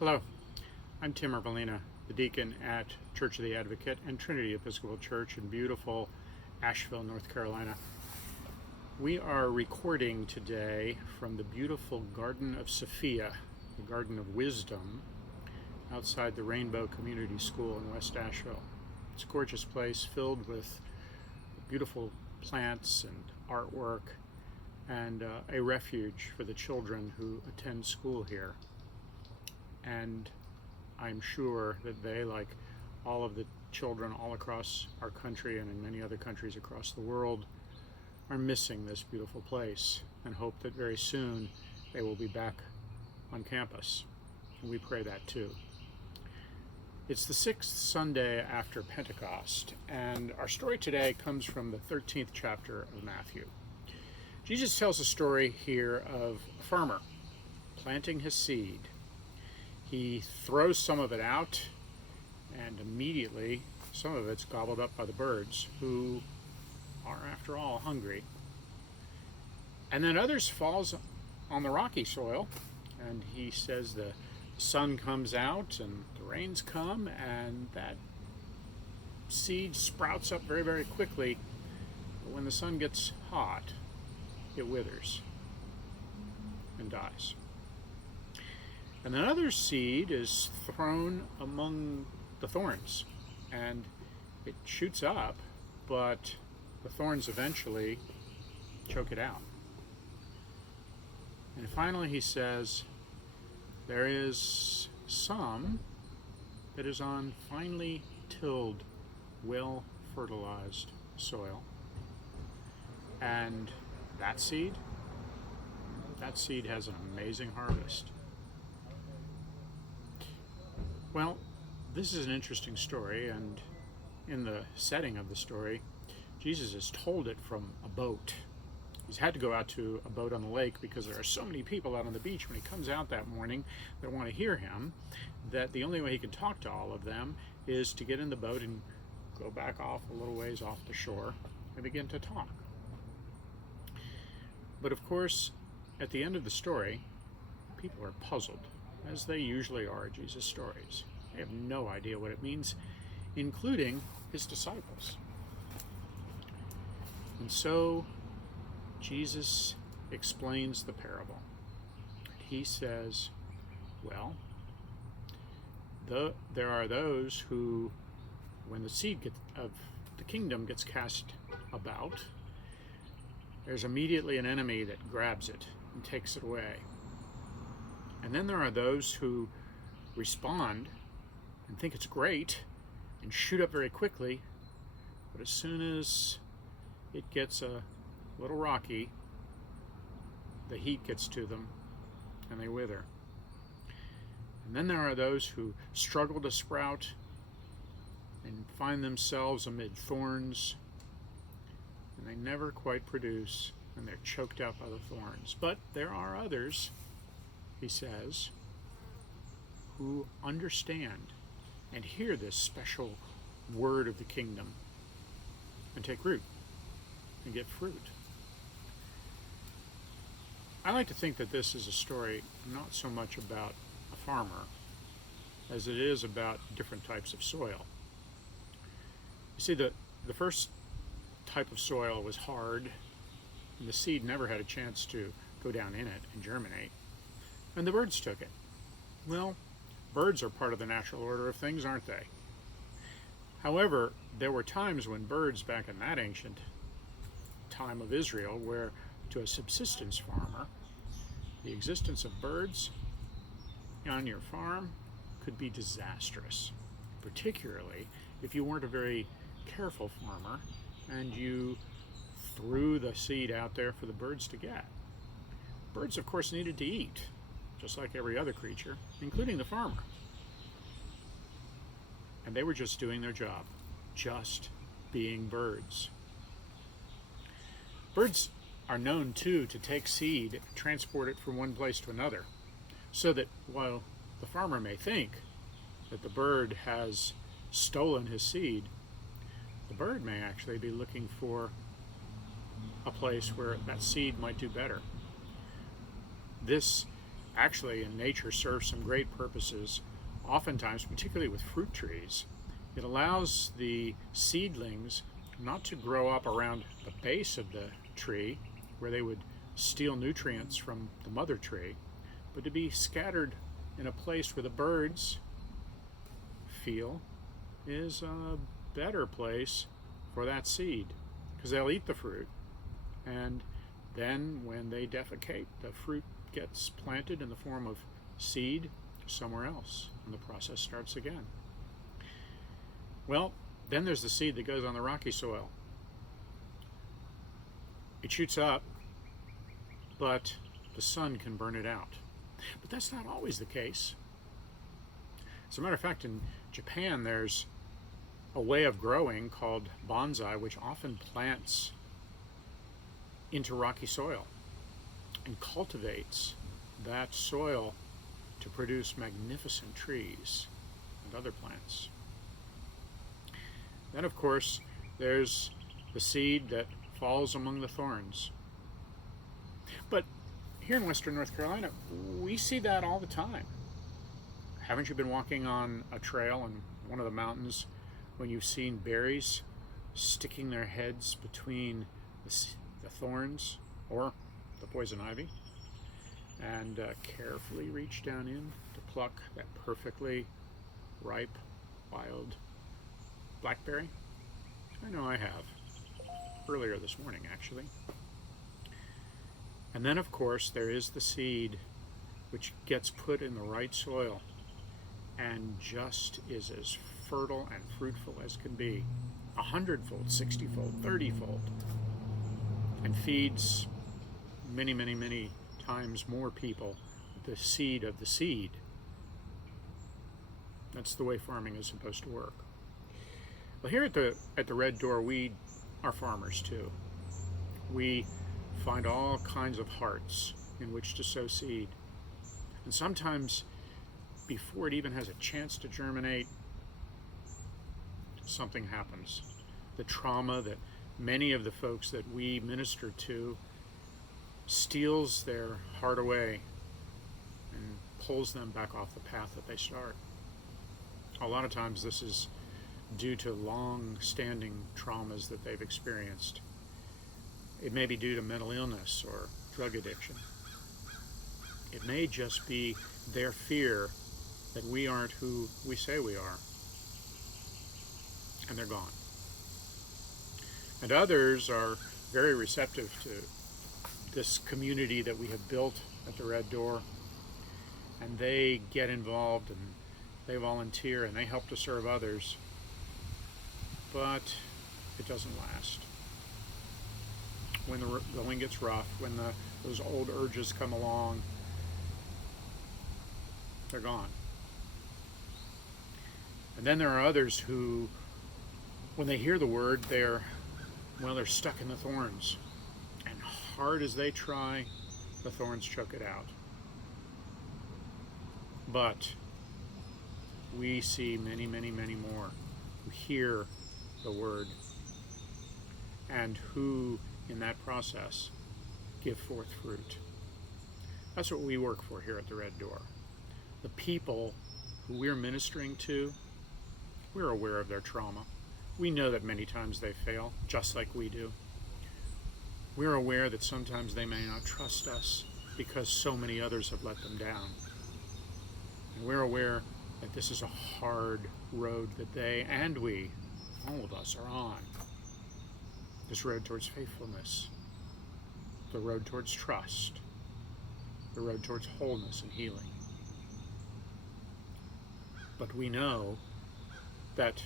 Hello, I'm Tim Ervelina, the deacon at Church of the Advocate and Trinity Episcopal Church in beautiful Asheville, North Carolina. We are recording today from the beautiful Garden of Sophia, the Garden of Wisdom, outside the Rainbow Community School in West Asheville. It's a gorgeous place filled with beautiful plants and artwork and a refuge for the children who attend school here. And I'm sure that they, like all of the children all across our country and in many other countries across the world, are missing this beautiful place and hope that very soon they will be back on campus. And we pray that too. It's the 6th Sunday after Pentecost, and our story today comes from the 13th chapter of Matthew. Jesus tells a story here of a farmer planting his seed. He throws some of it out, and immediately some of it's gobbled up by the birds, who are, after all, hungry. And then others falls on the rocky soil, and he says the sun comes out and the rains come, and that seed sprouts up very, very quickly. But when the sun gets hot, it withers and dies. And another seed is thrown among the thorns, and it shoots up, but the thorns eventually choke it out. And finally he says, there is some that is on finely tilled, well fertilized soil. And that seed has an amazing harvest. Well, this is an interesting story, and in the setting of the story, Jesus has told it from a boat. He's had to go out to a boat on the lake because there are so many people out on the beach when he comes out that morning that want to hear him, that the only way he can talk to all of them is to get in the boat and go back off a little ways off the shore and begin to talk. But of course, at the end of the story, people are puzzled, as they usually are at Jesus' stories. They have no idea what it means, including his disciples. And so Jesus explains the parable. He says, well, there are those who, when the seed of the kingdom gets cast about, there's immediately an enemy that grabs it and takes it away. And then there are those who respond and think it's great and shoot up very quickly, but as soon as it gets a little rocky, the heat gets to them and they wither. And then there are those who struggle to sprout and find themselves amid thorns, and they never quite produce, and they're choked out by the thorns. But there are others, he says, who understand and hear this special word of the kingdom and take root and get fruit. I like to think that this is a story not so much about a farmer as it is about different types of soil. You see, the first type of soil was hard, and the seed never had a chance to go down in it and germinate. And the birds took it. Well, birds are part of the natural order of things, aren't they? However, there were times when birds back in that ancient time of Israel where, to a subsistence farmer, the existence of birds on your farm could be disastrous, particularly if you weren't a very careful farmer and you threw the seed out there for the birds to get. Birds, of course, needed to eat, just like every other creature, including the farmer. And they were just doing their job, just being birds. Birds are known, too, to take seed, transport it from one place to another, so that while the farmer may think that the bird has stolen his seed, the bird may actually be looking for a place where that seed might do better. This actually in nature serves some great purposes, oftentimes, particularly with fruit trees. It allows the seedlings not to grow up around the base of the tree, where they would steal nutrients from the mother tree, but to be scattered in a place where the birds feel is a better place for that seed, because they'll eat the fruit, and then when they defecate, the fruit gets planted in the form of seed somewhere else, and the process starts again. Well, then there's the seed that goes on the rocky soil. It shoots up, but the sun can burn it out. But that's not always the case. As a matter of fact, in Japan, there's a way of growing called bonsai, which often plants into rocky soil and cultivates that soil to produce magnificent trees and other plants. Then, of course, there's the seed that falls among the thorns. But here in western North Carolina, we see that all the time. Haven't you been walking on a trail in one of the mountains when you've seen berries sticking their heads between the thorns or the poison ivy, and carefully reach down in to pluck that perfectly ripe, wild blackberry? I know I have. Earlier this morning, actually. And then, of course, there is the seed which gets put in the right soil and just is as fertile and fruitful as can be, 100-fold, 60-fold, 30-fold, and feeds many, many, many times more people the seed of the seed. That's the way farming is supposed to work. Well, here at the Red Door, we are farmers too. We find all kinds of hearts in which to sow seed. And sometimes, before it even has a chance to germinate, something happens. The trauma that many of the folks that we minister to steals their heart away and pulls them back off the path that they start. A lot of times this is due to long-standing traumas that they've experienced. It may be due to mental illness or drug addiction. It may just be their fear that we aren't who we say we are, and they're gone. And others are very receptive to this community that we have built at the Red Door, and they get involved and they volunteer and they help to serve others, but it doesn't last. When the going gets rough, when those old urges come along, they're gone. And then there are others who, when they hear the word, they're stuck in the thorns. And hard as they try, the thorns choke it out. But we see many, many, many more who hear the word and who, in that process, give forth fruit. That's what we work for here at the Red Door. The people who we're ministering to, we're aware of their trauma. We know that many times they fail, just like we do. We're aware that sometimes they may not trust us because so many others have let them down. And we're aware that this is a hard road that they and we, all of us, are on. This road towards faithfulness, the road towards trust, the road towards wholeness and healing. But we know that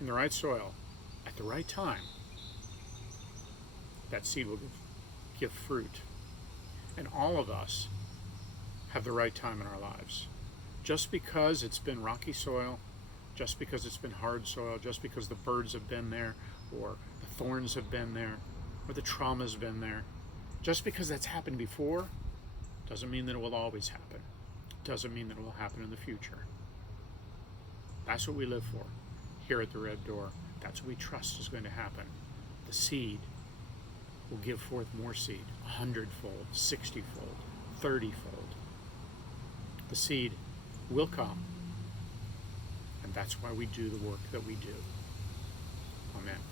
in the right soil, at the right time, that seed will give fruit. And all of us have the right time in our lives. Just because it's been rocky soil, just because it's been hard soil, just because the birds have been there, or the thorns have been there, or the trauma's been there, just because that's happened before, doesn't mean that it will always happen. Doesn't mean that it will happen in the future. That's what we live for here at the Red Door. That's what we trust is going to happen. The seed will give forth more seed, 100-fold, 60-fold, 30-fold. the seed will come. And that's why we do the work that we do. Amen.